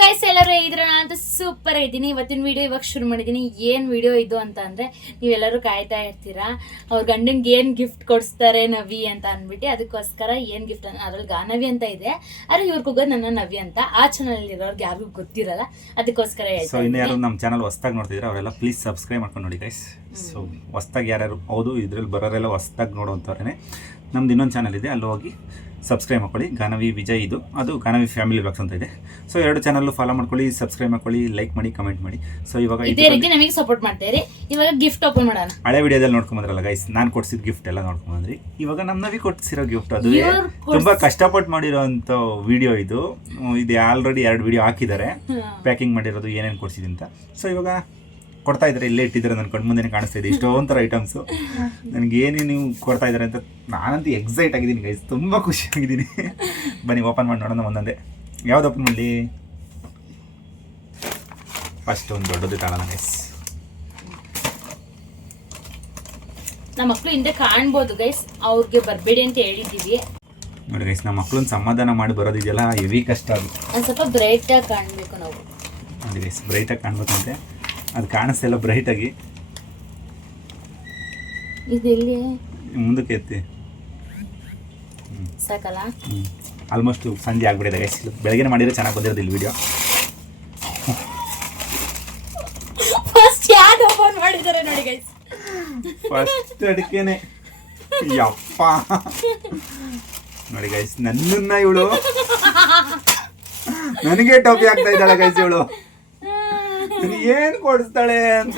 Guys ಎಲ್ಲರೂ ಹೇಗಿದ್ರ ನಾನು super ಇದ್ದೀನಿ. ಇವತ್ತಿನ ವಿಡಿಯೋ ಇವಾಗ ಶುರು ಮಾಡಿದ್ದೀನಿ. ಏನು ವಿಡಿಯೋ ಇದು ಅಂತ ಅಂದರೆ ನೀವೆಲ್ಲರೂ ಕಾಯ್ತಾ ಇರ್ತೀರಾ ಅವ್ರ ಗಂಡಂಗೆ ಏನು ಗಿಫ್ಟ್ ಕೊಡಿಸ್ತಾರೆ ನವಿ ಅಂತ ಅಂದ್ಬಿಟ್ಟು. ಅದಕ್ಕೋಸ್ಕರ ಏನು ಗಿಫ್ಟ್ ಅದ್ರಲ್ಲಿ ಗಾನವಿ ಅಂತ ಇದೆ, ಆದರೆ ಇವ್ರಿಗೆ ಹೋಗೋದು ನನ್ನ ನವಿ ಅಂತ. ಆ ಚಾನಲ್ ಇರೋರ್ಗೆ ಯಾರಿಗೂ ಗೊತ್ತಿರಲ್ಲ, ಅದಕ್ಕೋಸ್ಕರ ಸೊ ಇನ್ಯಾರು ನಮ್ಮ ಚಾನಲ್ ಹೊಸ್ದಾಗಿ ನೋಡ್ತಿದ್ರೆ ಅವರೆಲ್ಲ ಪ್ಲೀಸ್ ಸಬ್ಸ್ಕ್ರೈಬ್ ಮಾಡ್ಕೊಂಡು ನೋಡಿ ಗೈಸ್. ಸೊ ಹೊಸ್ದಾಗಿ ಯಾರ್ಯಾರು ಹೌದು ಇದ್ರಲ್ಲಿ ಬರೋರೆಲ್ಲ ಹೊಸ್ದಾಗಿ ನೋಡೋಂಥವ್ರೆ ನಮ್ದು ಇನ್ನೊಂದು ಚಾನಲ್ ಇದೆ, ಅಲ್ಲಿ ಹೋಗಿ ಸಬ್ಸ್ಕ್ರೈಬ್ ಮಾಡ್ಕೊಳ್ಳಿ. ಗಾನವಿ ವಿಜಯ್ ಇದು, ಅದು ಗಾನವಿ ಫ್ಯಾಮಿಲಿ ಬ್ಲಾಗ್ಸ್ ಅಂತ ಇದೆ. ಸೊ ಎರಡು ಚಾನಲ್ ಫಾಲೋ ಮಾಡ್ಕೊಳ್ಳಿ, ಸಬ್ಸ್ಕ್ರೈಬ್ ಮಾಡ್ಕೊಳ್ಳಿ, ಲೈಕ್ ಮಾಡಿ, ಕಮೆಂಟ್ ಮಾಡಿ. ಸೊ ಇವಾಗ ಇದೇ ರೀತಿ ನಮಗೆ ಸಪೋರ್ಟ್ ಮಾಡ್ತೀರಿ. ಇವಾಗ ಗಿಫ್ಟ್ ಓಪನ್ ಮಾಡೋಣ. ಹಳೆ ವಿಡಿಯೋದಲ್ಲಿ ನೋಡ್ಕೊಂಬಂದ್ರಲ್ಲ ಗೈಸ್, ನಾನು ಕೊಡ್ಸಿದ ಗಿಫ್ಟ್ ಎಲ್ಲ ನೋಡ್ಕೊಂಬಂದ್ರಿ. ಇವಾಗ ನಮ್ಮ ನವಿ ಕೊಡ್ಸಿರೋ ಗಿಫ್ಟ್ ಅದು ತುಂಬಾ ಕಷ್ಟಪಟ್ಟು ಮಾಡಿರೋಂಥ ವಿಡಿಯೋ ಇದು ಆಲ್ರೆಡಿ 2 ವಿಡಿಯೋ ಹಾಕಿದ್ದಾರೆ ಪ್ಯಾಕಿಂಗ್ ಮಾಡಿರೋದು ಏನೇನು ಕೊಡ್ಸಿದೆ ಅಂತ. ಸೊ ಇವಾಗ ಕೊಡ್ತಾ ಇದ್ದಾರೆ, ಇಲ್ಲೇ ಇಟ್ಟಿದ್ದಾರೆ, ನನ್ನ ಕಣ್ಣು ಮುಂದೆ ಕಾಣಿಸ್ತಾ ಇದೆ ಇಷ್ಟೊಂಥರ ಐಟಮ್ಸು. ನನಗೆ ಏನೇನು ನೀವು ಕೊಡ್ತಾ ಇದ್ದಾರೆ ಅಂತ ನಾನಂತೂ ಎಕ್ಸೈಟ್ ಆಗಿದ್ದೀನಿ ಗೈಸ್, ತುಂಬ ಖುಷಿಯಾಗಿದ್ದೀನಿ. ಬನ್ನಿ ಓಪನ್ ಮಾಡಿ ನೋಡೋಣ ಒಂದೊಂದೇ. ಯಾವ್ದು ಓಪನ್ ಮಾಡಲಿ? ಫಸ್ಟ್ ಒಂದು ದೊಡ್ಡದು ತಾಳೋಣ ಗೈಸ್. ನಮ್ಮ ಮಕ್ಕಳು ಹಿಂದೆ ಕಾಣ್ಬೋದು ಗೈಸ್, ಅವ್ರಿಗೆ ಬರಬೇಡಿ ಅಂತ ಹೇಳಿದ್ದೀವಿ. ನೋಡಿ ಗೈಸ್, ನಮ್ಮ ಮಕ್ಕಳನ್ನ ಸಮಾಧಾನ ಮಾಡಿ ಬರೋದಿದೆಯಲ್ಲ ಹೆವಿ ಕಷ್ಟ. ಅದು ಒಂದು ಸ್ವಲ್ಪ ಬ್ರೈಟಾಗಿ ಕಾಣಬೇಕು ನಾವು. ನೋಡಿ ಗೈಸ್, ಬ್ರೈಟಾಗಿ ಕಾಣ್ಬೇಕಂತೆ, ಅದು ಕಾಣಿಸ್ತಿಲ್ಲ ಬ್ರೈಟಾಗಿ. ಇದೆಲ್ಲಿ ಮುಂದಕ್ಕೆ ಎತ್ತಿ ಸಾಕಲ್ಲ. ಆಲ್ಮೋಸ್ಟ್ ಸಂಜೆ ಆಗ್ಬಿಟ್ಟಿದೆ ಗೈಸ್, ಬೆಳಗ್ಗೆ ಮಾಡಿದ್ರೆ ಚೆನ್ನಾಗಿ ಬಂದಿರೋದಿಲ್ಲ ವಿಡಿಯೋ. ಫಸ್ಟ್ ಯಾರು ಓಪನ್ ಮಾಡಿದ್ದಾರೆ ನೋಡಿ ಗೈಸ್. ಫಸ್ಟ್ ಅಡಿಕೆನೆ ಯಪ್ಪ. ನೋಡಿ ಗೈಸ್, ನನ್ನನ್ನ ಇವಳು ನನಗೆ ಟೋಪಿ ಆಗ್ತಾ ಇದ್ದಾಳೆ ಗೈಸ್. ಇವಳು ಏನ್ ಕೊಡಿಸ್ತಾಳೆ ಅಂತ.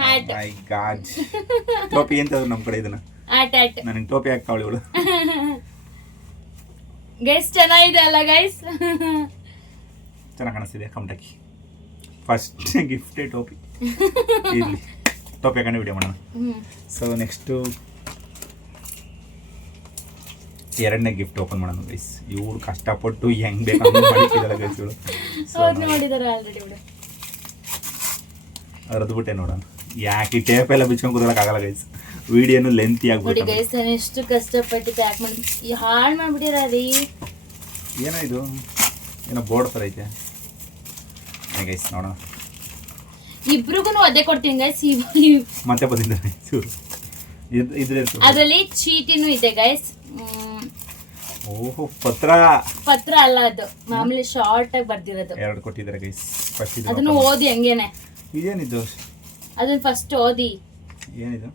ಮೈ ಗಾಡ್, ಟೋಪಿ ಎಂತದ್ರು ನಮ್ ಕಡೆ ಇದನ್ನ ನನಗೆ ಟೋಪಿ ಹಾಕ್ತಾವಳು ಇವಳು. ಗೈಸ್ ಚೆನ್ನಾಗಿದೆ ಅಲ್ಲ ಗೈಸ್? ಚೆನ್ನಾಗಿ ಕಾಣಿಸ್ತಿದೆ ಕಮಟಕಿ. ಫಸ್ಟ್ ಗಿಫ್ಟೇ ಟೋಪಿ. ಇಲ್ಲಿ ಟೋಪಿ ಹಾಕೊಂಡು ವಿಡಿಯೋ ಮಾಡೋಣ. ಸೊ ನೆಕ್ಸ್ಟು ಎರಡನೇ ಗಿಫ್ಟ್ ಓಪನ್ ಮಾಡೋಣ ಗೈಸ್. ಇವಳು ಕಷ್ಟಪಟ್ಟು ಹೆಂಗ್ ಬೇಕು ಮಾಡಿದ್ದಾಳೆ ಗೈಸ್ ಇವಳು. ಅರ್ದ್ಬಿಟ್ಟೆ ನೋಡೋಣ, ಯಾಕೆ ಟೇಪ್ ಎಲ್ಲ ಬಿಚ್ಕೊಂಡು ಕೂದಲಕ್ಕಾಗಲ್ಲ ಗೈಸ್, ವಿಡಿಯೋನು ಲೆಂತಿ ಆಗ್ಬಿಟ್ಟು ಗೈಸ್. ನಾನು ಎಷ್ಟು ಕಷ್ಟಪಟ್ಟು ಪ್ಯಾಕ್ ಮಾಡಿ ಹಾಳು ಮಾಡ್ಬಿಟ್ಟಿರ. ಏನೋ ಇದು, ಏನೋ ಬೋರ್ಡ್ ಥರ ಐತೆ ಗೈಸ್, ನೋಡೋಣ. ಇಬ್ರಿಗೂ ಅದೇ ಕೊಡ್ತೀನಿ ಗೈಸ್. ಮತ್ತೆ ಬಂದಿದ್ದಾರೆ ಅದರಲ್ಲಿ ಚೀಟಿನೂ ಇದೆ ಗೈಸ್. ಓಹೋ, ಪತ್ರ ಅಲ್ಲ, ಅದು ಮಾಮೂಲಿ ಶಾರ್ಟ್ ಆಗಿ ಬರ್ದಿರೋದು. 2 ಕೊಟ್ಟಿದ್ದಾರೆ ಗೈಸ್. ಫಸ್ಟ್ ಅದನ್ನು ಓದಿ ಹಂಗೇನೆ. ಇದೇನಿದು? ಅದನ್ನ ಫಸ್ಟ್ ಓದಿ. ಏನಿದು?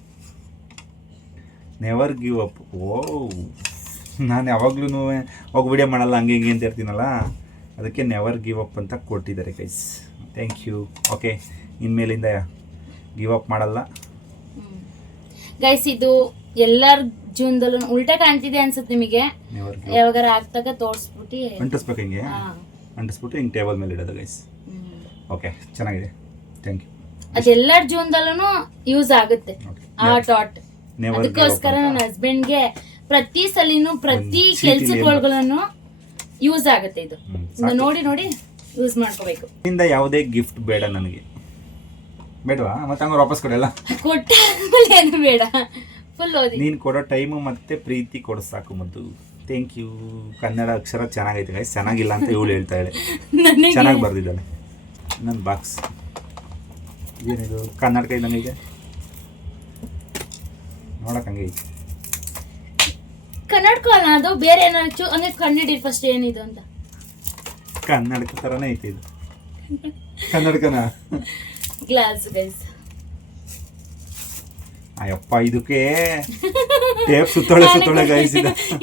Never give up. ಓ, ನಾನು ಯಾವಾಗ್ಲೂ ಹೋಗಿ ವಿಡಿಯೋ ಮಾಡಲ್ಲ ಹಂಗೆ ಹಿಂಗೆ ಅಂತ ಇರ್ತೀನಲ್ಲ, ಅದಕ್ಕೆ ನೆವರ್ ಗಿವ್ ಅಪ್ ಅಂತ ಕೊಟ್ಟಿದ್ದಾರೆ ಗೈಸ್. Thank you. ಓಕೆ, ಇನ್ಮೇಲಿಂದ ಗಿವ್ ಅಪ್ ಮಾಡಲ್ಲ ಗೈಸ್. ಇದು ಎಲ್ಲರ ಜೀವನದಲ್ಲೂ ಉಲ್ಟಾ ಕಾಣ್ತಿದೆ ಅನ್ಸುತ್ತೆ ನಿಮಗೆ. ಯಾವಾಗಾರ ಆಗ್ತಾಗ ತೋರಿಸ್ಬಿಟ್ಟು ಅಂಟಿಸ್ಬೇಕು, ಹಿಂಗೆ ಅಂಟಿಸ್ಬಿಟ್ಟು ಹಿಂಗೆ ಟೇಬಲ್ ಮೇಲೆ ಇಡೋದು ಗೈಸ್. ಓಕೆ, ಚೆನ್ನಾಗಿದೆ, ಥ್ಯಾಂಕ್ ಯು. ಅದೆಲ್ಲರ ಜೀವನದಲ್ಲೂ ಯೂಸ್ ಆಗುತ್ತೆ ಆ ಟಾಟ್. ಅದಕ್ಕೋಸ್ಕರ ನನ್ನ ಹಸ್ಬೆಂಡ್ಗೆ ಪ್ರತಿ ಸಲಿನೂ ಪ್ರತಿ ಕೆಲ್ಸಗಳನ್ನು ಯೂಸ್ ಆಗುತ್ತೆ. ಇದು ನೋಡಿ ನೋಡಿ ಯೂಸ್ ಮಾಡ್ಕೋಬೇಕು. ಇಂದ ಯಾವುದೇ ಗಿಫ್ಟ್ ಬೇಡ ನನಗೆ. ಬೇಡವಾ? ಮತ್ತೆ ಹಂಗ ವಾಪಸ್ ಕೊಡಲ್ಲ. ಕೊಟ್ಟಾದ್ಮೇಲೆ ಏನು ಬೇಡ, ಫುಲ್ ಓದಿ. ನೀನು ಕೊಡೋ ಟೈಮು ಮತ್ತೆ ಪ್ರೀತಿ ಕೊಡು ಸಾಕು ಮುದ್ದು. Thank you. ಕನ್ನಡ ಅಕ್ಷರ ಚೆನ್ನಾಗೈತೆ ಗೈಸ್, ಚೆನ್ನಾಗಿಲ್ಲ ಅಂತ ಇವಳು ಹೇಳ್ತಾ ಇದ್ದಾಳೆ, ಚೆನ್ನಾಗಿ ಬರ್ದಿದ್ದಾಳೆ. ನನ್ನ ಬಾಕ್ಸ್ ಏನಿದು? ಕನ್ನಡಕ ಇದ್ದಂಗೆ ಇದೆ ನೋಡಕ್, ಹಂಗೆ ಐತೆ. ಕನ್ನಡಕ ಅಲ್ಲ ಅದು, ಬೇರೆ ಏನಾದ್ರು ಹಂಗೆ ಕಂಡಿಡಿ ಫಸ್ಟ್ ಏನಿದು ಅಂತ. ಕನ್ನಡಕ ಥರನೇ ಐತೆ ಇದು. ಕನ್ನಡಕನ ಗ್ಲಾಸ್ ಗೈಸ್. ಅಯ್ಯಪ್ಪ, ಇದಕ್ಕೆ ಟೇಪ್ ಸುತ್ತೋಳೆ ಗೈಸ್.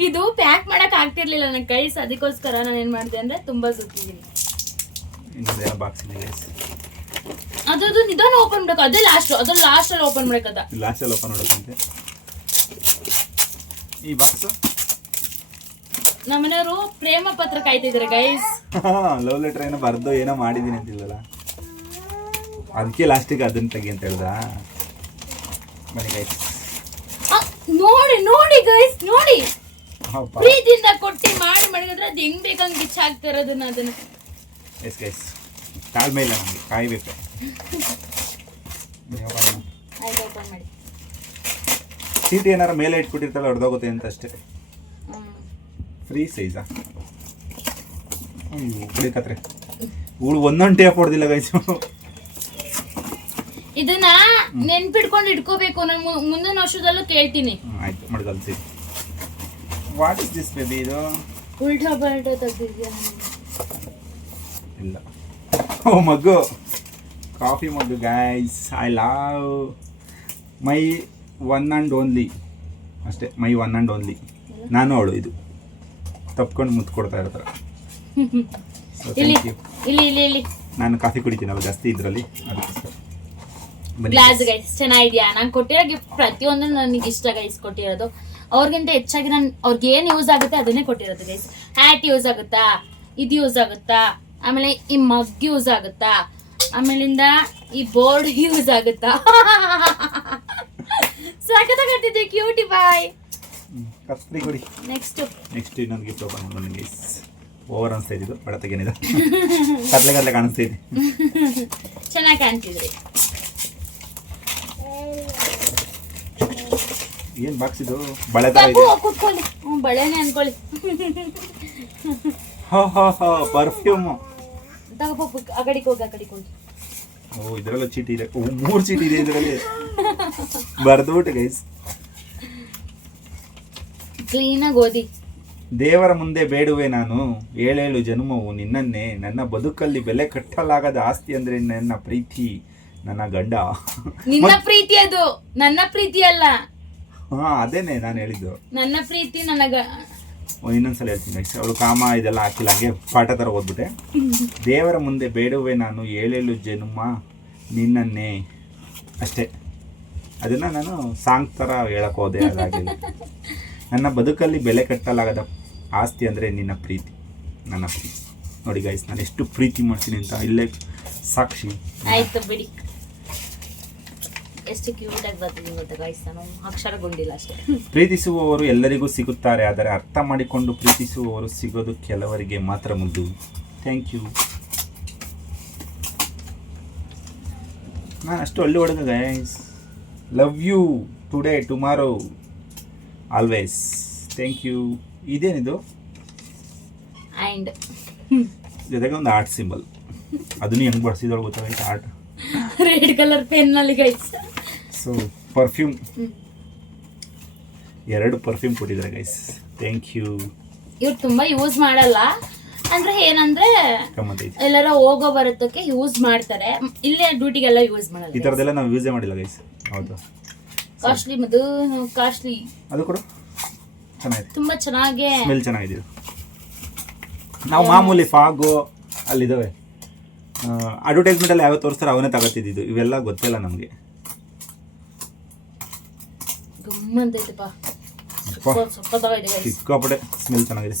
ಇದು ಪ್ಯಾಕ್ ಮಾಡಕ್ ಆಗ್ತಿರ್ಲಿಲ್ಲ ನನ್ನ ಗೈಸ್, ಅದಕ್ಕೋಸ್ಕರ ನಾನು ಏನ್ ಮಾಡಿದೆ ಅಂದ್ರೆ ತುಂಬಾ ಸುತ್ತಿದ್ದೀನಿ. ಇನ್ನೊಂದು ಬಾಕ್ಸ್ ಇದೆ ಗೈಸ್. ಅದು ನಿಧಾನ ಓಪನ್ ಮಾಡಬೇಕು, ಅದೇ ಲಾಸ್ಟ್ ಅಲ್ಲಿ ಓಪನ್ ಮಾಡಕದ. ಲಾಸ್ಟ್ ಅಲ್ಲಿ ಓಪನ್ ಮಾಡಬೇಕಂತೆ ಈ ಬಾಕ್ಸ್. ನಮ್ಮನೆಯವರು ಪ್ರೇಮ ಪತ್ರ ಕಾಯ್ತಿದ್ದಾರೆ ಗೈಸ್. ಲವ್ ಲೆಟರ್ ಏನೋ ಬರ್ದು ಏನೋ ಮಾಡಿದೀನಿ ಅಂತಿಲ್ವಲ್ಲ, ಅದಕ್ಕೆ ಲಾಸ್ಟಿಗೆ ಅದನ್ನ ತೆಗಿ ಅಂತ ಹೇಳ್ದ. ಬನ್ನಿ ಗೈಸ್, ನೋಡಿ ನೋಡಿ ಗೈಸ್, ನೋಡಿ ಪ್ರೀತಿಯಿಂದ ಕೊಟ್ಟಿ ಮಾಡಿದ್ರೆ ಅದು ಹೆಂಗ್ ಬೇಕಂಗೆ ಗಿಚ್ಚಾಗ್ತಾ ಇರೋದನ್ನ. ಅದನ್ನ ಎಸ್ ಗೈಸ್, ತಾಳ್ಮೆ ಇಲ್ಲ ನಮಗೆ, ಕಾಯ್ಬೇಕು. ಓಪನ್ ಮಾಡಿ. ಚೀಟಿ ಏನಾರ ಮೇಲೆ ಇಟ್ಬಿಟ್ಟಿರ್ತಾವೆ ಹೊಡೆದೋಗುತ್ತೆ ಅಂತ ಅಷ್ಟೇ. ಫ್ರೀ ಸೈಜಾ? ಕುಡಿಯಕತ್ರೆ ಇವಳು ಒಂದೊಂದು ಟೇಪ್ ಹೊಡೆದಿಲ್ಲ ಗೈಸ್. ಇದನ್ನ ನೆನ್ಪಿಡ್ಕೊಂಡು ಇಟ್ಕೋಬೇಕು. ನಾನು ಮುಂದಿನ ವರ್ಷದಲ್ಲೂ ಕೇಳ್ತೀನಿ. ಆಯ್ತು ಮಡ್ಗಲ್ತೀವಿ. What is this baby? ಇದು ಉಲ್ಟಾ ಪಲ್ಟಾ ತೆಗ್ದಿದ್ಯಾ? ಇಲ್ಲ. Oh mug, coffee mug guys. I love my one and only. ಅಷ್ಟೇ, ಮೈ ಒನ್ ಆ್ಯಂಡ್ ಓನ್ಲಿ. ನಾನು ಅವಳು ಇದು ತಪ್ಕೊಂಡು ಮುತ್ತು ಕೊಡ್ತಾ ಇರ್ತಾರೆ. ಇಲ್ಲಿ ಇಲ್ಲಿ ಇಲ್ಲಿ ಇಲ್ಲಿ ನಾನು ಕಾಫಿ ಕುಡಿತೀನಲ್ಲ ಜಾಸ್ತಿ ಇದರಲ್ಲಿ, ಅದಕ್ಕೋಸ್ಕರ. ಗ್ಲಾಸ್ ಗೈಸ್ ಚೆನ್ನಾಗಿದ್ಯಾ? ನಾನು ಕೊಟ್ಟಿರೋ ಗಿಫ್ಟ್ ಪ್ರತಿಯೊಂದು ನನಗೆ ಇಷ್ಟ ಗೈಸ್. ಕೊಟ್ಟಿರೋದು ಅವ್ರಿಗಿಂತ ಹೆಚ್ಚಾಗಿ ನಾನು ಅವ್ರಿಗೆ ಏನು ಯೂಸ್ ಆಗುತ್ತೆ ಅದನ್ನೇ ಕೊಟ್ಟಿರೋದು ಗೈಸ್. ಹ್ಯಾಟ್ ಯೂಸ್ ಆಗುತ್ತಾ, ಇದು ಯೂಸ್ ಆಗುತ್ತಾ, ಆಮೇಲೆ ಈ ಮಗ್ ಯೂಸ್ ಆಗುತ್ತಾ, ಆಮೇಲಿಂದ ಈ ಬೋರ್ಡ್ ಯೂಸ್ ಆಗುತ್ತಾ. ಸಖತ್ತಾಗಿರ್ತಿದ್ದೆ, ಕ್ಯೂಟಿ ಬಾಯ್. ಕತ್ರಿ ಕೊಡಿ. ನೆಕ್ಸ್ಟ್ ಇನ್ನೊಂದು ಗಿಫ್ಟ್ ಓಪನ್ ಮಾಡೋಣ ಗೈಸ್. ಓವರ್ ಅನಿಸ್ತಾ ಇದ್ದು ಬಡ ತೆಗೇನಿದೆ, ಕತ್ಲೆ ಕಾಣಿಸ್ತಾ ಇದೆ. ಚೆನ್ನಾಗಿ ಕಾಣ್ತಿದ್ರಿ. ಏನ್ ಬಾಕ್ಸ್ ಇದು? ಬಳೆ ತರ ಇದೆ. ಕೂತ್ಕೊಳ್ಳಿ. ಬಳೆನೇ ಅನ್ಕೊಳ್ಳಿ. ಪರ್ಫ್ಯೂಮ್ ತಗೋಪ. ಆ ಕಡೆಗೆ ಹೋಗಿ. ಓ ಇದರಲ್ಲ ಚೀಟಿ ಇದೆ. 3 ಚೀಟಿ ಇದೆ ಇದರಲ್ಲಿ. ಬರ್ದುಬಿಟ್ಟು ಗೈಸ್. ಕ್ಲೀನಾಗಿ ಓದಿ. ದೇವರ ಮುಂದೆ ಬೇಡುವೆ ನಾನು 7 ಜನ್ಮವು ನಿನ್ನನ್ನೇ, ನನ್ನ ಬದುಕಲ್ಲಿ ಬೆಲೆ ಕಟ್ಟಲಾಗದ ಆಸ್ತಿ ಅಂದ್ರೆ ನನ್ನ ಪ್ರೀತಿ, ನನ್ನ ಗಂಡ. ನಿನ್ನ ಪ್ರೀತಿ ಅದು, ನನ್ನ ಪ್ರೀತಿ ಅಲ್ಲ. ಹಾ ಅದೇನೆ ನಾನು ಹೇಳಿದ್ದು. ನನ್ನ ಪ್ರೀತಿ ಇನ್ನೊಂದ್ಸಲ ಹೇಳ್ತೀನಿ ಗೈಸ್. ಅವಳು ಕಾಮ ಇದೆಲ್ಲ ಹಾಕಿಲ್ಲ, ಹಂಗೆ ಪಾಠ ಥರ ಓದ್ಬಿಟ್ಟೆ. ದೇವರ ಮುಂದೆ ಬೇಡುವೆ ನಾನು 7 ಜನ್ಮ ನಿನ್ನನ್ನೇ, ಅಷ್ಟೇ. ಅದನ್ನು ನಾನು ಸಾಂಗ್ ಥರ ಹೇಳಕ್ಕೆ ಹೋದೆ, ಅದಾಗಿಲ್ಲ. ನನ್ನ ಬದುಕಲ್ಲಿ ಬೆಲೆ ಕಟ್ಟಲಾಗದ ಆಸ್ತಿ ಅಂದರೆ ನಿನ್ನ ಪ್ರೀತಿ, ನನ್ನ ಪ್ರೀತಿ. ನೋಡಿ ಗೈಸ್, ನಾನು ಎಷ್ಟು ಪ್ರೀತಿ ಮಾಡ್ತೀನಿ ಅಂತ ಇಲ್ಲೇ ಸಾಕ್ಷಿ. ಆಯ್ತು ಬಿಡಿ. ಎಷ್ಟು ಕ್ಯೂಟ್ ಆಗಿ ಬರ್ತೀನಿ ಗೊತ್ತಾ ಗೈಸ್, ನಾನು ಅಕ್ಷರಗೊಂಡಿಲ್ಲ ಅಷ್ಟೇ. ಪ್ರೀತಿಸುವವರು ಎಲ್ಲರಿಗೂ ಸಿಗುತ್ತಾರೆ, ಆದರೆ ಅರ್ಥ ಮಾಡಿಕೊಂಡು ಪ್ರೀತಿಸುವವರು ಸಿಗೋದು ಕೆಲವರಿಗೆ ಮಾತ್ರ ಮುದ್ದು. Thank you. ನಾನು ಅಷ್ಟು ಒಳ್ಳೆ ಹುಡುಗ guys. Love you today tomorrow always. Thank you. ಇದೇನಿದು? ಆ್ಯಂಡ್ ಜೊತೆಗೆ ಒಂದು ಆರ್ಟ್ ಸಿಂಬಲ್. ಅದನ್ನು ಹೆಂಗೆ ಬಳಸಿದಳು ಗೊತ್ತಾಗೈತೆ? ಆರ್ಟ್ ರೆಡ್ ಕಲರ್ ಪೆನ್ನಲ್ಲಿ ಗೈಸ್. ಸೊ ಪರ್ಫ್ಯೂಮ್, 2 ಪರ್ಫ್ಯೂಮ್ ಕೊಟ್ಟಿದ್ದಾರೆ ಗೈಸ್. Thank you. ಇವ್ರು ತುಂಬ ಯೂಸ್ ಮಾಡಲ್ಲ, ಅಂದ್ರೆ ಏನಂದ್ರೆ ಎಲ್ಲರ ಹೋಗೋ ಬರೋದಕ್ಕೆ ಯೂಸ್ ಮಾಡ್ತಾರೆ. ಇಲ್ಲೇ ಡ್ಯೂಟಿಗೆಲ್ಲ ಯೂಸ್ ಮಾಡಲ್ಲ. ಈ ಥರದ್ದೆಲ್ಲ ನಾವು ಯೂಸೇ ಮಾಡಿಲ್ಲ ಗೈಸ್. ಹೌದು, ಕಾಸ್ಟ್ಲಿ ಮದು, ಕಾಸ್ಟ್ಲಿ. ಅದು ಕೂಡ ಚೆನ್ನಾಗಿದೆ, ತುಂಬ ಚೆನ್ನಾಗಿ ಸ್ಮೆಲ್ ಚೆನ್ನಾಗಿದೆ. ನಾವು ಮಾಮೂಲಿ ಫಾಗು ಅಲ್ಲಿದ್ದಾವೆ ಅಡ್ವರ್ಟೈಸ್ಮೆಂಟಲ್ಲಿ ಯಾವ ತೋರಿಸ್ತಾರೆ ಅವನ್ನೇ ತಗೋತಿದ್ದು. ಇವೆಲ್ಲ ಗೊತ್ತಿಲ್ಲ ನಮಗೆ. ಗಮ್ಮಂತೈತಪ್ಪ, ಸಿಕ್ಕಾಪಟ್ಟೆ ಸ್ಮೆಲ್ ಚೆನ್ನಾಗಿದೆ.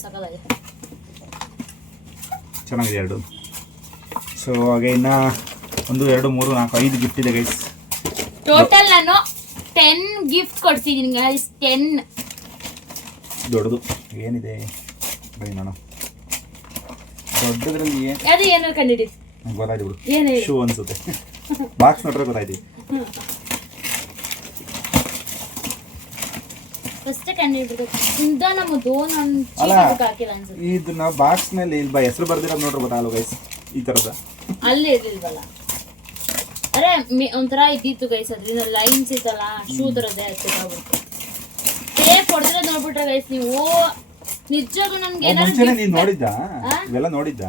ಚೆನ್ನಾಗಿದೆ 2. ಸೊ ಹಾಗೆ ಇನ್ನು 1 2 3 4 5 ಗಿಫ್ಟ್ ಇದೆ ಗೈಸ್. ಟೋಟಲ್ ನಾನು 10 ಗಿಫ್ಟ್ ಕೊಡ್ತಿದ್ದೀನಿ ಗೈಸ್. 10 ದೊಡ್ಡದು ಏನಿದೆ ಬನ್ನಿ ನೋಡೋಣ. ದೊಡ್ಡದ್ರಲ್ಲಿ ಅದು ಏನಾರು ಕಂಡಿಡಿ ಗೊತ್ತಾಯ್ತು ಬಿಡು. ಏನು ಶೂ ಅನ್ಸುತ್ತೆ. ಬಾಕ್ಸ್ ನೋಡ್ರೆ ಗೊತ್ತಾಯ್ತು. ಫಸ್ಟ್ ಕಂಡಿಡ್ಬೇಕು ಇಂದ ನಮ್ಮದು ನಾನು ಹಾಕಿಲ್ಲ ಅನ್ಸುತ್ತೆ. ಇದನ್ನ ಬಾಕ್ಸ್ ಮೇಲೆ ಇಲ್ಲಿ ಹೆಸರು ಬರ್ದಿರೋದು ನೋಡ್ರಿ ಗೊತ್ತಾಗಲ್ಲ ಗೈಸ್. ಈ ಥರದ ಅಲ್ಲಿ ಇರ್ಲಿಲ್ವಲ್ಲ. ಅರೆ ಒಂಥರ ಇದ್ದಿತ್ತು ಗೈಸ್, ಅದ್ರಿಂದ ಲೈನ್ಸ್ ಇತ್ತಲ್ಲ, ಶೂ ಥರದ್ದೇ ಹಚ್ಚಿಟ್ಟಾಗ್ಬಿಟ್ಟು. ಟೇಪ್ ಹೊಡೆದ್ರೆ ನೋಡ್ಬಿಟ್ರೆ ಗೈಸ್ ನೀವು. ನಿಜವಾಗೂ ನಮ್ಗೆ ಮುಂಚೆನೇ ನೀನು ನೋಡಿದ್ದ ಇವೆಲ್ಲ ನೋಡಿದ್ದ?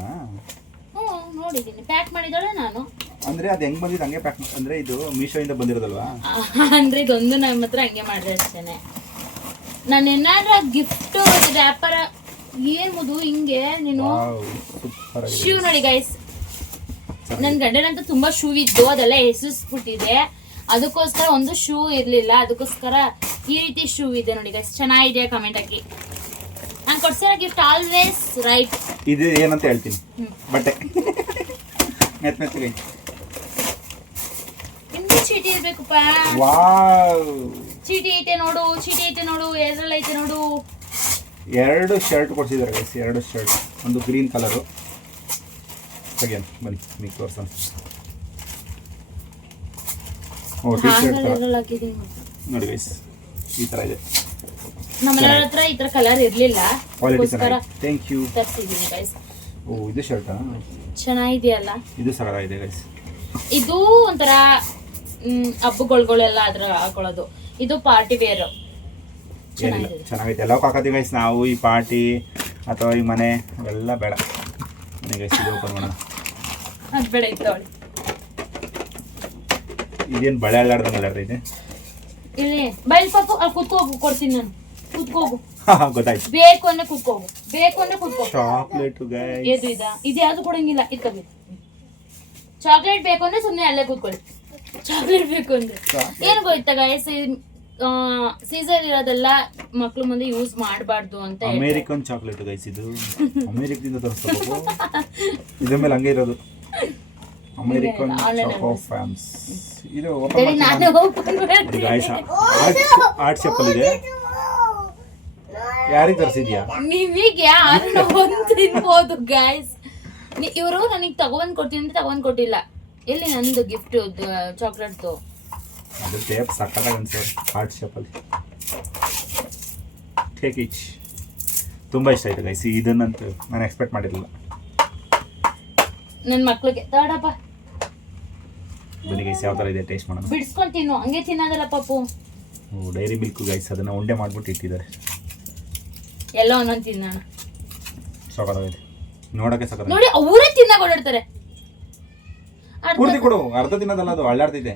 ನೋಡಿದ್ದೀನಿ. ಪ್ಯಾಕ್ ಮಾಡಿದಾಳೆ ನಾನು. ಅಂದ್ರೆ ಅದು ಹೆಂಗ್ ಬಂದಿದ್ದು ಹಂಗೆ ಪ್ಯಾಕ್ ಅಂದ್ರೆ ಇದು ಮೀಶೋಯಿಂದ ಬಂದಿರೋದಲ್ವಾ? ಅಂದ್ರೆ ಇದೊಂದು ನಮ್ಮ ಹತ್ರ ಹಂಗೆ ಮಾಡಿದ್ರೆ ಅಷ್ಟೇನೆ. ನಾನು ಏನಾದ್ರೂ ಗಿಫ್ಟ್ ವ್ಯಾಪಾರ ಏನ್ಬೋದು ಹಿಂಗೆ ನೀನು. ಶೂ ನೋಡಿ ಗೈಸ್, ನನ್ನ ಗಂಡನಂತ ತುಂಬಾ ಶೂ ಇದ್ದು ಅದೆಲ್ಲ ಎಸಿಸ್ಬಿಟ್ಟಿದೆ. ಅದಕ್ಕೋಸ್ಕರ ಒಂದು ಶೂ ಇರ್ಲಿಲ್ಲ, ಅದಕ್ಕೋಸ್ಕರ ಈ ರೀತಿ ಶೂ ಇದೆ ನೋಡಿ ಗೈಸ್. ಚೆನ್ನಾಗಿದೆ, ಕಮೆಂಟ್ ಹಾಕಿ. ನಾನು ಕೊಡ್ಸಿರೋ ಗಿಫ್ಟ್ ಆಲ್ವೇಸ್ ರೈಟ್. ಇದು ಏನಂತ ಹೇಳ್ತೀನಿ, ಬಟ್ಟೆ ಮೆತ್ತಗೆ ನಿಮ್ದು ಚೀಟಿ ಇರ್ಬೇಕಪ್ಪ. ಚೀಟಿ ಐತೆ ನೋಡು, ಚೀಟಿ ಐತೆ ನೋಡು, ಎದ್ರಲ್ಲಿ ಐತೆ ನೋಡು. 2 ಶರ್ಟ್ ಕೊಡ್ಸಿದ್ದಾರೆ ಗೈಸ್. 2 ಶರ್ಟ್, ಒಂದು ಗ್ರೀನ್ ಕಲರು. ಅಗೇನ್ ಬನ್ನಿ ನಿಮಗೆ ತೋರ್ಸೋಣ. ಓ ಟಿ ಶರ್ಟ್ ನೋಡಿ ಗೈಸ್, ಈ ತರ ಇದೆ. ನಮ್ಮೆಲ್ಲರ ಹತ್ರ ಈ ತರ ಕಲರ್ ಇರ್ಲಿಲ್ಲ, ಕ್ವಾಲಿಟಿ ಚೆನ್ನಾಗಿದೆ. Thank you. ತರಿಸಿದ್ದೀನಿ ಗೈಸ್. ಓ ಇದು ಶರ್ಟಾ? ಚೆನ್ನಾಗಿದೆಯಲ್ಲ ಇದು ಸರಳಾಗಿದೆ ಗೈಸ್. ಇದು ಒಂಥರ ಹಬ್ಬಗಳೆಲ್ಲ ಅದ್ರ ಹಾಕೊಳ್ಳೋದು. ಇದು ಪಾರ್ಟಿ ವೇರ್ ಚೆನ್ನಾಗೈತೆ. ಎಲ್ಲ ಹಾಕೋತೀವಿ ಗೈಸ್ ನಾವು. ಈ ಪಾರ್ಟಿ ಅಥವಾ ಈ ಮನೆ ಅವೆಲ್ಲ ಬೇಡ. ಗೈಸ್ ಇದು ಓಪನ್ ಮಾಡೋಣ. ಅದು ಬೇಡ ಇತ್ತವಳಿ. ಇದೇನು ಬಳೆ ಅಲ್ಲಾಡ್ದಂಗೆ ಅಲ್ಲಾಡ್ತೈತೆ. ಇಲ್ಲಿ ಬೈಲ್ ಪಾಪು ಅಲ್ಲಿ ಕುತ್ಕೋಗು, ಕೊಡ್ತೀನಿ ನಾನು. ಕುತ್ಕೋಗು. ಗೊತ್ತಾಯ್ತು. ಬೇಕು ಅಂದ್ರೆ ಕುತ್ಕೋಗು, ಬೇಕು ಅಂದ್ರೆ ಕುತ್ಕೋ. Chocolate guys. ಇದು ಇದು ಯಾವುದು ಕೊಡಂಗಿಲ್ಲ. ಇಟ್ಕೋಬೇಕು. ಚಾಕ್ಲೇಟ್ ಬೇಕು ಅಂದ್ರೆ ಸುಮ್ಮನೆ ಅಲ್ಲೇ ಕೂತ್ಕೊಳ್ಳಿ. ಚಾಕ್ಲೇಟ್ ಬೇಕು ಅಂದ್ರೆ ಏನು ಗೊತ್ತಾ ಗೈಸ್, ಸೀಸರ್ ಇರೋದೆಲ್ಲ ಮಕ್ಳು ಮುಂದೆ ಯೂಸ್ ಮಾಡಬಾರ್ದು ಅಂತ. ಅಮೇರಿಕನ್ ಚಾಕ್ಲೇಟ್ ಗೈಸ್ ಇದು. ಅಮೇರಿಕದಿಂದ ತರಿಸ್ಬೇಕು. ಇದ್ರ ಮೇಲೆ ಹಂಗೆ ಇರೋದು ಅಮೇರಿಕನ್ ಚಾಕೋ ಫ್ಯಾಮ್ಸ್. ಇದು ಆರ್ಟ್ ಶೇಪ್ ಅಲ್ಲಿ ಇದೆ. ಯಾರಿಗೆ ತರಿಸಿದ್ಯಾ? ನಿಮಗೆ ಯಾರು ತಿನ್ಬೋದು ಗೈಸ್. ಇವರು ನನಗೆ ತಗೊಂಡ್ ಕೊಡ್ತೀನಿ ಅಂತ ತಗೊಂಡ್ ಕೊಟ್ಟಿಲ್ಲ. ಎಲ್ಲಿ ನಂದು ಗಿಫ್ಟ್ ಚಾಕ್ಲೇಟ್ದು? ಅದು ಟೇಪ್ ಸಕ್ಕತ್ತಾಗಿ ಅನ್ಸೋರು ಆರ್ಟ್ ಶೇಪ್ ಅಲ್ಲಿ. ಟೇಕ್ ಇಚ್. ತುಂಬಾ ಇಷ್ಟ ಆಯ್ತು ಗೈಸ್. ಇದನ್ನಂತೂ ನಾನು ಎಕ್ಸ್ಪೆಕ್ಟ್ ಮಾಡಿರಲಿಲ್ಲ. ನನ್ನ ಮಕ್ಳಿಗೆ ತಡಪ್ಪ. ಬನ್ನಿ ಗೈಸ್ ಯಾವ ಥರ ಇದೆ ಟೇಸ್ಟ್ ಮಾಡೋಣ. ಬಿಡಿಸ್ಕೊಂಡು ತಿನ್ನು, ಹಂಗೆ ತಿನ್ನೋದಲ್ಲ ಪಾಪು. ಡೈರಿ ಮಿಲ್ಕ್ ಗೈಸ್, ಅದನ್ನ ಉಂಡೆ ಮಾಡ್ಬಿಟ್ಟು ಇಟ್ಟಿದ್ದಾರೆ. ಎಲ್ಲ ಒಂದೊಂದು ತಿನ್ನೋಣ. ಸಕ್ಕತ್ತಾಗಿದೆ ನೋಡಕ್ಕೆ. ಸಕ್ಕತ್ತ ನೋಡಿ ಅವರೇ ತಿನ್ನಕ್ಕೆ ಓಡಾಡ್ತಾರೆ. ಪೂರ್ತಿ ಕೊಡು. ಅರ್ಧ ತಿನ್ನೋದಲ್ಲ, ಅದು ಅಳ್ಳಾಡ್ತಿದೆ.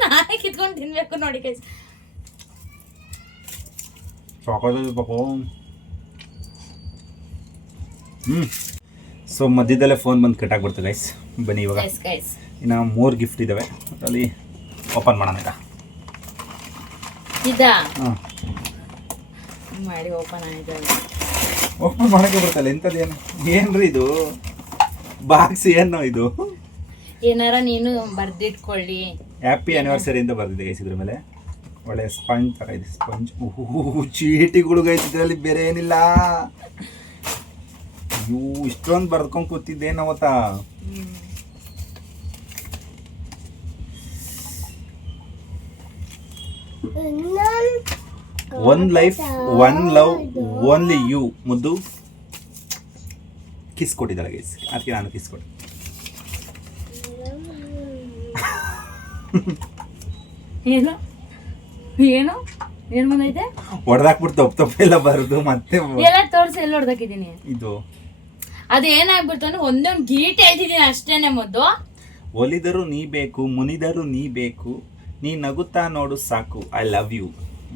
ನಾನೇ ಕಿತ್ಕೊಂಡು ತಿನ್ಬೇಕು ನೋಡಿ ಗೈಸ್. ಸಕ್ಕತ್ತಾಗಿದೆ ಪಾಪು. ಸೊ ಮಧ್ಯದಲ್ಲೇ ಫೋನ್ ಬಂದು ಕಟ್ಟಾಗ್ಬಿಡ್ತು ಗೈಸ್. ಬನ್ನಿ ಇವಾಗ ಇನ್ನು 3 ಗಿಫ್ಟ್ ಇದ್ದಾವೆ. ಅದರಲ್ಲಿ ಓಪನ್ ಮಾಡೋಣ ಈಗ. ಇದಾ ಮಾಡಿ ಓಪನ್ ಆಗಿದೆ. ಓಪನ್ ಮಾಡೋಕ್ಕೆ ಬರ್ತಲ್ಲ. ಎಂಥದ್ದೇನು ಏನ್ರಿ ಇದು ಬಾಕ್ಸ್? ಏನು ಇದು? ಏನಾರ ನೀನು ಬರ್ದಿಟ್ಕೊಳ್ಳಿ. ಹ್ಯಾಪಿ ಆನಿವರ್ಸರಿ ಅಂತ ಬರ್ದಿದೆ ಗೈಸ್ ಇದ್ರ ಮೇಲೆ. ಒಳ್ಳೆ ಸ್ಪಂಜ್ ಥರ ಇದೆ. ಸ್ಪಂಜ್. ಚೀಟಿಗಳು ಗೈಸ್ ಇದರಲ್ಲಿ, ಬೇರೆ ಏನಿಲ್ಲ. ಅಯ್ಯೋ ಇಷ್ಟೊಂದು ಬರ್ದ್ಕೊಂಡು ಕೂತಿದ್ದೆ ನಾವತ್ತಾ. One life one love only you ಮುದ್ದು ಕಿಸ್ ಕೊಟ್ಟಿದ್ದಾಳೆ ಗೈಸ್. ಅದಕ್ಕೆ ನಾನು ಕಿಸ್ ಕೊಟ್ಟೆ. ಏನು ಏನು ಏನು ಬಂದೈತೆ? ಹೊಡೆದಾಕ್ಬಿಟ್ಟು ತಪ್ಪೆಲ್ಲ ಬರೋದು ಮತ್ತೆ ಎಲ್ಲ ತೋರಿಸಿ. ಎಲ್ಲಿ ಹೊಡೆದಾಕಿದ್ದೀನಿ? ಇದು ಅದೇನಾಗ್ಬಿಡ್ತು ಅಂದ್ರೆ ಒಂದೊಂದು ಗೀಟ್ ಹೇಳ್ತಿದ್ದೀನಿ ಅಷ್ಟೇನೆ. ಮುದ್ದು ಒಲಿದರು ನೀ ಬೇಕು, ಮುನಿದರು ನೀ ಬೇಕು, ನೀ ನಗುತ್ತಾ ನೋಡು ಸಾಕು, ಐ ಲವ್ ಯು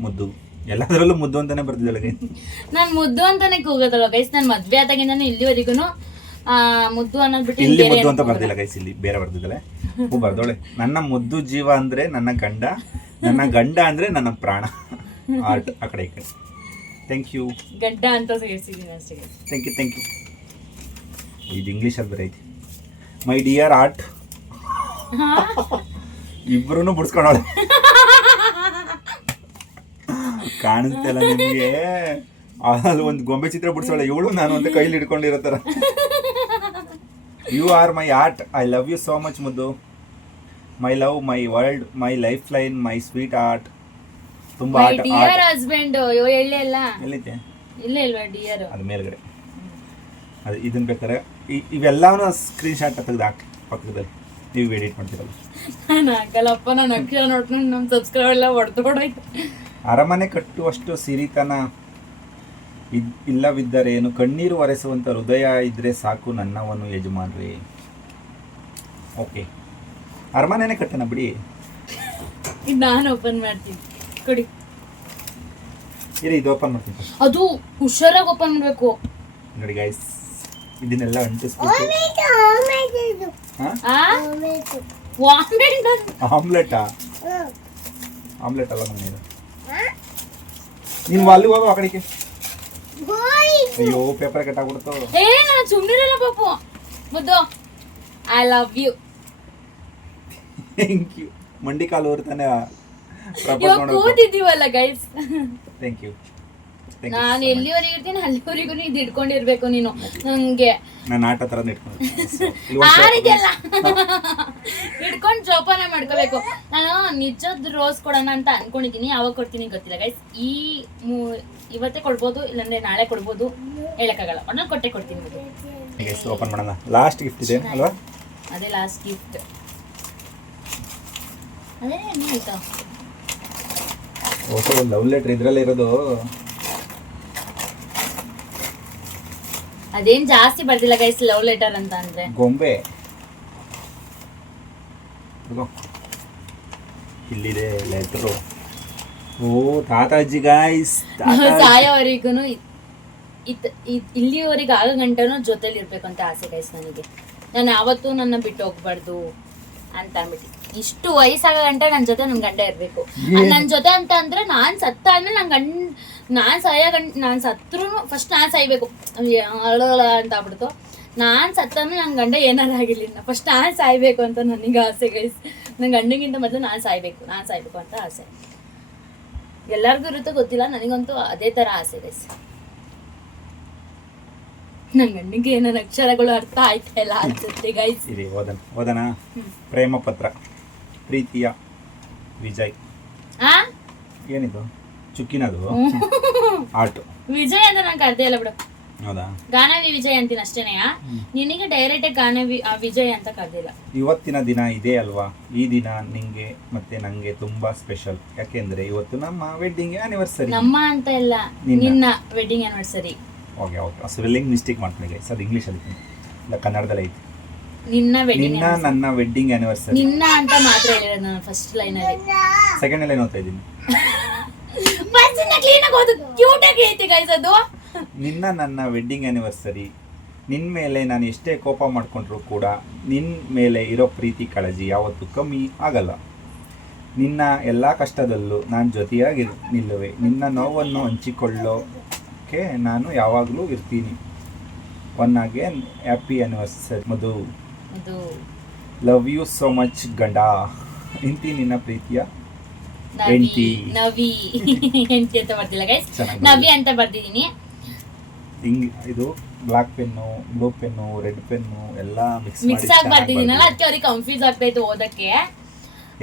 ಮುದ್ದು. ಎಲ್ಲದರಲ್ಲೂ ಮುದ್ದು ಅಂತಾನೆ ಬರ್ತಿದ್ದಾಳೆ ಗೈಸ್. ನಾನು ಮುದ್ದು ಅಂತಾನೆ ಕೂಗೋದಲ್ಲ ಗೈಸ್. ನಾನು ಮದ್ವೆ ಆದಾಗಿಂದ ಇಲ್ಲಿವರೆಗೂ ಮುದ್ದು ಅನ್ನೋದು ಬಿಟ್ಟು ಇಲ್ಲಿ ಮುದ್ದು ಅಂತ ಬರ್ದಿಲ್ಲ ಗೈಸ್. ಇಲ್ಲಿ ಬೇರೆ ಬರ್ದಿದ್ದಾಳೆ. ಬರ್ದೋಳೆ. ನನ್ನ ಮುದ್ದು ಜೀವ ಅಂದ್ರೆ ನನ್ನ ಗಂಡ, ನನ್ನ ಗಂಡ ಅಂದ್ರೆ ನನ್ನ ಪ್ರಾಣ. ಆರ್ಟ್ ಆ ಕಡೆ ಈ ಕಡೆ. Thank you. ಗಡ್ಡ ಅಂತ ಸೇರಿಸಿದ್ದೀನಿ ಅಷ್ಟೇ. Thank you thank you. ಇದು ಇಂಗ್ಲೀಷಲ್ಲಿ ಬೇರೆ ಐತಿ. My dear art. ಇಬ್ರು ಬಿಡಿಸ್ಕೊಂಡವಳೆ. ಕಾಣಿಸ್ತಲ್ಲ ನಿಮಗೆ? ಅಲ್ಲಿ ಒಂದು ಗೊಂಬೆ ಚಿತ್ರ ಬಿಡಿಸೋಳೆ ಇವಳು, ನಾನು ಅಂತ ಕೈಲಿ ಹಿಡ್ಕೊಂಡಿರೋ ಥರ. You are my heart, I love you so much ಮುದ್ದು. My love, my world, my lifeline, my sweetheart. ತುಂಬಾ ಆರ್ಟ್. Dear husband. ಅಯ್ಯೋ ಎಳ್ಳೆ ಇಲ್ಲ. ಎಲ್ಲಿದೆ? ಇಲ್ಲೇ ಇಲ್ವಾ ಡಿಯರ್? ಅದು ಮೇಲ್ಗಡೆ. ಅದು ಇದನ್ನ ಬೇಕಾದ್ರೆ ಇವೆಲ್ಲವೂ ಸ್ಕ್ರೀನ್ ಶಾಟ್ ತೆಗೆದು ಹಾಕಿ ಪಕ್ಕದಲ್ಲಿ. ನೀವು ಎಡಿಟ್ ಮಾಡ್ತೀರಲ್ಲ. ನಾನು ಹಾಕಲ್ಲಪ್ಪ. ನಾನು ಅಕ್ಷರ ನೋಡ್ಕೊಂಡು ನಮ್ಮ ಸಬ್ಸ್ಕ್ರೈಬ್ ಎಲ್ಲ ಹೊಡೆದೋಡಾಯ್ತು. ಅರಮನೆ ಕಟ್ಟುವಷ್ಟು ಸಿರಿತನ ಇಲ್ಲವಿದ್ದರೇನು, ಕಣ್ಣೀರು ಒರೆಸುವಂಥ ಹೃದಯ ಇದ್ರೆ ಸಾಕು ನನ್ನವನು ಯಜಮಾನ್ರಿ. ಓಕೆ, ಅರಮನೆನೇ ಕಟ್ಟಣ ಬಿಡಿ. ಇದು ನಾನು ಓಪನ್ ಮಾಡ್ತೀನಿ ಕೊಡಿ. ಇರಿ ಇದು ಓಪನ್ ಮಾಡ್ತೀನಿ. ಅದು ಹುಷಾರಾಗಿ ಓಪನ್ ಮಾಡಬೇಕು ನೋಡಿ ಗೈಸ್. ಇದನ್ನೆಲ್ಲ ಅಂಟಿಸ್ಬಿಟ್ಟು ಆಮ್ಲೆಟಾ? ಆಮ್ಲೆಟ್ ಅಲ್ಲ ಮನೆ ಇದು. ನೀನು ಅಲ್ಲಿ ಹೋಗೋ ಆ ಕಡೆಗೆ. ಅಯ್ಯೋ ಪೇಪರ್ ಕಟ್ಟಾಗ್ಬಿಡ್ತು. ಏ ನಾನು ಸುಮ್ಮನಿರಲ್ಲ ಪಾಪು. ಮುದ್ದು I love you. Thank you. ಮಂಡಿ ಕಾಲು ಹೊರ್ತಾನೆ ಕೂತಿದ್ದೀವಲ್ಲ ಗೈಸ್. ಥ್ಯಾಂಕ್ ಯು ನಾನು ಎಲ್ಲಿವರೆಗೆ ಇರ್ತೀನಿ ಅಲ್ಲಿವರೆಗೂ ಇದು ಇಟ್ಕೊಂಡಿರ್ಬೇಕು ನೀನು ನಂಗೆ ನಾನು ಆಟ ಥರ ಇಟ್ಕೊಂಡು ಆರಿದೆಲ್ಲ ಇಟ್ಕೊಂಡು ಜೋಪಾನ ಮಾಡ್ಕೋಬೇಕು. ನಾನು ನಿಜದ ರೋಸ್ ಕೊಡೋಣ ಅಂತ ಅನ್ಕೊಂಡಿದ್ದೀನಿ, ಯಾವಾಗ ಕೊಡ್ತೀನಿ ಗೊತ್ತಿಲ್ಲ ಗೈಸ್. ಇವತ್ತೇ ಕೊಡ್ಬೋದು, ಇಲ್ಲಾಂದ್ರೆ ನಾಳೆ ಕೊಡ್ಬೋದು, ಹೇಳಕ್ಕಾಗಲ್ಲ. ಒಟ್ಟು ಕೊಟ್ಟೆ ಕೊಡ್ತೀನಿ. ಓಪನ್ ಮಾಡೋಣ. ಲಾಸ್ಟ್ ಗಿಫ್ಟ್ ಇದೆ ಅಲ್ವಾ? ಅದೇ ಲಾಸ್ಟ್ ಗಿಫ್ಟ್. ಅದೇ ಆಯ್ತಾ ಹೊಸ ಲವ್ ಲೆಟರ್ ಇದ್ರಲ್ಲೇ ಇರೋದು. ಅದೇನ್ ಜಾಸ್ತಿ ಬರ್ದಿಲ್ಲ ಗೈಸ್ ಲವ್ ಲೆಟರ್ ಅಂತ ಅಂದ್ರೆ. ಗೊಂಬೆ ಇಲ್ಲಿದೆ ಲೆಟರು. ಓ ತಾತಾಜಿ ಗೈಸ್, ಸಾಯೋವರೆಗೂ ಇಲ್ಲಿವರೆಗೆ ಆಗ ಗಂಟನೂ ಜೊತೆಲಿ ಇರ್ಬೇಕು ಅಂತ ಆಸೆ ಗೈಸ್ ನನಗೆ. ನಾನು ಯಾವತ್ತೂ ನನ್ನ ಬಿಟ್ಟು ಹೋಗ್ಬಾರ್ದು ಅಂತ ಅಂದ್ಬಿಟ್ಟು ಇಷ್ಟು ವಯಸ್ಸಾಗ ಗಂಟ ನನ್ನ ಜೊತೆ ನನ್ನ ಗಂಡ ಇರ್ಬೇಕು. ನನ್ನ ಜೊತೆ ಅಂತ ಅಂದ್ರೆ ನಾನ್ ಸತ್ತ ಆದ್ಮೇಲೆ ನಾನ್ ಸತ್ರು ಫಸ್ಟ್ ನಾನ್ ಸಾಯ್ಬೇಕು ಅಂತ ಆಗ್ಬಿಡ್ತು. ನಾನ್ ಸತ್ತಾದ್ಮೇಲೆ ನನ್ನ ಗಂಡ ಏನಾರ ಆಗಿರ್ಲಿಲ್ಲ, ಫಸ್ಟ್ ನಾನ್ ಸಾಯ್ಬೇಕು ಅಂತ ನನಗೆ ಆಸೆ ಗೈಸ್. ನನ್ನ ಗಂಡಗಿಂತ ಮೊದಲು ನಾನ್ ಸಾಯ್ಬೇಕು ಅಂತ ಆಸೆ. ಎಲ್ಲರಿಗೂ ಇರುತ್ತೆ ಗೊತ್ತಿಲ್ಲ, ನನಗಂತೂ ಅದೇ ತರ ಆಸೆ ಗೈಸ್. ನನ್ನ ಗಂಡಿಗೆ ಏನಾರ ಅಕ್ಷರಗಳು ಅರ್ಥ ಆಯ್ತಾ ಇಲ್ಲ ಅನ್ಸುತ್ತೆ ಗೈಸ್. ಇದೆ ಓದನ. ಪ್ರೇಮ ಪತ್ರ, ಪ್ರೀತಿಯ ವಿಜಯ್. ಏನಿದು ಚುಕ್ಕಿನದು? ಆರ್ಟ್ ವಿಜಯ್ ಅಂತ ನಂಗೆ ಅರ್ಥ ಇಲ್ಲ ಬಿಡು. ಹೌದಾ? ಗಾನವಿ ವಿಜಯ್ ಅಂತೀನಿ ಅಷ್ಟೇನೆಯ. ನಿನಗೆ ಡೈರೆಕ್ಟ್ ಗಾನವಿ ವಿಜಯ್ ಅಂತ ಕರ್ದಿಲ್ಲ. ಇವತ್ತಿನ ದಿನ ಇದೆ ಅಲ್ವಾ? ಈ ದಿನ ನಿಂಗೆ ಮತ್ತೆ ನಂಗೆ ತುಂಬಾ ಸ್ಪೆಷಲ್. ಯಾಕೆಂದ್ರೆ ಇವತ್ತು ನಮ್ಮ ವೆಡ್ಡಿಂಗ್ ಆನಿವರ್ಸರಿ. ನಮ್ಮ ಅಂತ ಇಲ್ಲ, ನಿನ್ನ wedding anniversary. Okay spelling mistake ಮಾಡ್ತೀನಿ ಗೈಸ್, ಅದು ಇಂಗ್ಲೀಷಲ್ಲಿ ಇಲ್ಲ ಕನ್ನಡದಲ್ಲಿ ಐತಿ. ನಿನ್ನ ವೆಡ್ಡಿಂಗ್, ನನ್ನ ವೆಡ್ಡಿಂಗ್ ಆನಿವರ್ಸರಿ. ನಿನ್ನ ಅಂತ ಮಾತ್ರ ಹೇಳಿರೋದು ನಾನು ಫಸ್ಟ್ ಲೈನ್ ಅಲ್ಲಿ. ಸೆಕೆಂಡ್ ಲೈನ್ ಓದ್ತಾ ಇದ್ದೀನಿ. ಫಸ್ಟ್ನ ಕ್ಲೀನ್ ಆಗಿ ಓದು, ಕ್ಯೂಟ್ ಆಗಿ ಐತಿ ಗೈಸ್ ಅದು. ನನ್ನ ವೆಡ್ಡಿಂಗ್ ಆನಿವರ್ಸರಿ. ನಿನ್ನ ಮೇಲೆ ನಾನು ಎಷ್ಟೇ ಕೋಪ ಮಾಡ್ಕೊಂಡ್ರು ಕೂಡ ನಿನ್ನ ಮೇಲೆ ಇರೋ ಪ್ರೀತಿ ಕಾಳಜಿ ಯಾವತ್ತೂ ಕಮ್ಮಿ ಆಗಲ್ಲ. ನಿನ್ನ ಎಲ್ಲ ಕಷ್ಟದಲ್ಲೂ ನಾನು ಜೊತೆಯಾಗಿ ನಿಲ್ಲುವೆ. ನಿನ್ನ ನೋವನ್ನು ಹಂಚಿಕೊಳ್ಳೋಕೆ ನಾನು ಯಾವಾಗಲೂ ಇರ್ತೀನಿ. One again happy anniversary Madhu. Love you so much ಗಂಡ. ಇಂತಿ ನಿನ್ನ ಪ್ರೀತಿಯ ಹೆಂಡತಿ. ನವಿ ಹೆಂಡತಿ ಅಂತ ಬರ್ದಿಲ್ಲ ಗೈಸ್, ನವಿ ಅಂತ ಬರ್ದಿದ್ದೀನಿ. ಇದು black pen, blue pen, red pen ಎಲ್ಲ ಮಿಕ್ಸ್ ಆಗಿ ಬರ್ದಿದ್ದೀನಲ್ಲ, ಅದಕ್ಕೆ ಅವ್ರಿಗೆ ಕನ್ಫ್ಯೂಸ್ ಆಗ್ತಾ ಇತ್ತು ಓದಕ್ಕೆ.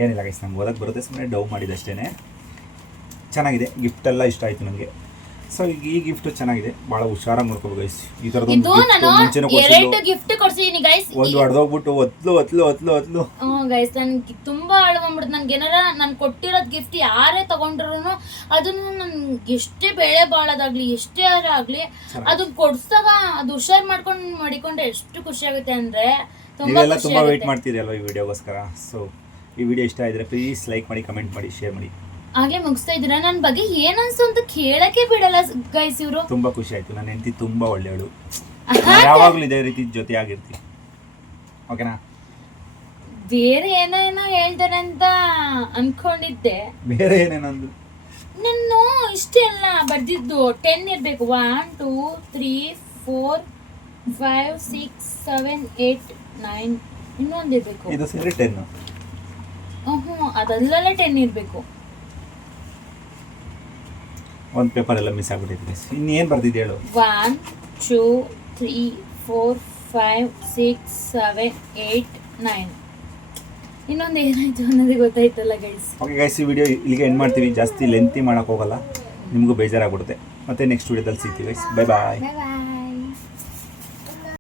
ಏನಿಲ್ಲ ಗೈಸ್, ನಂಗೆ ಓದಕ್ಕೆ ಬರುತ್ತೆ, ಸುಮ್ಮನೆ ಡೌ ಮಾಡಿದೆ ಅಷ್ಟೇ. ಚೆನ್ನಾಗಿದೆ, ಗಿಫ್ಟ್ ಎಲ್ಲ ಇಷ್ಟ ಆಯ್ತು ನನಗೆ. ಸೊ ಈಗ ಈ ಗಿಫ್ಟ್ ಚೆನ್ನಾಗಿದೆ, ಭಾಳ ಹುಷಾರಾಗಿ ನೋಡ್ಕೋಬೇಕು ಗೈಸ್. ಈ ಥರದ್ದು ಎರಡು ಗಿಫ್ಟ್ ಕೊಡ್ಸಿದೀನಿ ಗೈಸ್. ಒಂದು ಹೊಡೆದೋಗ್ಬಿಟ್ಟು ಒತ್ಲು ಗೈಸ್ ನನ್ಗೆ ತುಂಬಾ ಅಳು ಬಂದ್ಬಿಡುತ್ತೆ. ನನ್ಗೆ ಏನಾರ ನಾನು ಕೊಟ್ಟಿರೋದ್ ಗಿಫ್ಟ್ ಯಾರೇ ತಗೊಂಡ್ರು ಅದನ್ನ ನನ್ಗೆ ಎಷ್ಟೇ ಬೆಳೆ ಬಾಳೋದಾಗ್ಲಿ ಎಷ್ಟೇ ಆಗ್ಲಿ ಅದನ್ನ ಕೊಡ್ಸಾಗ ಅದು ಹುಷಾರ್ ಮಾಡ್ಕೊಂಡು ಮಾಡಿಕೊಂಡ್ರೆ ಎಷ್ಟು ಖುಷಿ ಆಗುತ್ತೆ ಅಂದ್ರೆ ತುಂಬಾ ವೇಟ್ ಮಾಡ್ತೀರಿ ಅಲ್ವಾ ಈ ವಿಡಿಯೋಗೋಸ್ಕರ. ಸೊ ಈ ವಿಡಿಯೋ ಇಷ್ಟ ಆದ್ರೆ ಪ್ಲೀಸ್ ಲೈಕ್ ಮಾಡಿ, ಕಮೆಂಟ್ ಮಾಡಿ, ಶೇರ್ ಮಾಡಿ. ಆಗ್ಲೇ ಮುಗಿಸ್ತಾ ಇದ್ದೀರಾ? ನನ್ನ ಬಗ್ಗೆ ಏನನ್ಸು ಅಂತ ಕೇಳಕ್ಕೆ ಬಿಡಲ್ಲ ಗೈಸ್ ಇವರು. ತುಂಬಾ ಖುಷಿ ಆಯ್ತು, ನನ್ನ ಹೆಂಡತಿ ತುಂಬಾ ಒಳ್ಳೆಯವಳು, ಯಾವಾಗ್ಲೂ ಇದೇ ರೀತಿ ಜೊತೆ ಆಗಿರ್ತೀವಿ. ಓಕೆನಾ? ಬೇರೆ ಏನೇನೋ ಹೇಳ್ತಾರೆ ಅಂತ ಅನ್ಕೊಂಡಿದ್ದೆ. ಬೇರೆ ಏನೇನಂದು ನಾನು ಇಷ್ಟೇ ಅಲ್ಲ ಬರ್ದಿದ್ದು. 10 ಇರ್ಬೇಕು. 1 2 3 4 5 6 7 8 9 ಇನ್ನೊಂದು ಇರ್ಬೇಕು. ಇದು ಸೇರಿ 10. ಅದಲ್ಲೇ 10 ಇರ್ಬೇಕು. ಒಂದು ಪೇಪರ್ ಎಲ್ಲ ಮಿಸ್ ಆಗ್ಬಿಟ್ಟಿದೆ. ಇನ್ನೇನು ಬರ್ದಿದ್ದೆ ಹೇಳು? 1 2 3 4 5 6 7 8 9 ಇನ್ನೊಂದು ಏನಾಯ್ತು ಅನ್ನೋದೇ ಗೊತ್ತಾಯ್ತಲ್ಲ ಗೈಸ್. ಓಕೆ ಗೈಸ್, ಈ ವಿಡಿಯೋ ಇಲ್ಲಿಗೆ ಎಂಡ್ ಮಾಡ್ತೀವಿ. ಜಾಸ್ತಿ ಲೆಂತಿ ಮಾಡೋಕೆ ಹೋಗಲ್ಲ, ನಿಮಗೂ ಬೇಜಾರಾಗ್ಬಿಡುತ್ತೆ. ಮತ್ತೆ ನೆಕ್ಸ್ಟ್ ವಿಡಿಯೋದಲ್ಲಿ ಸಿಗ್ತೀವಿ ಗೈಸ್. Bye bye.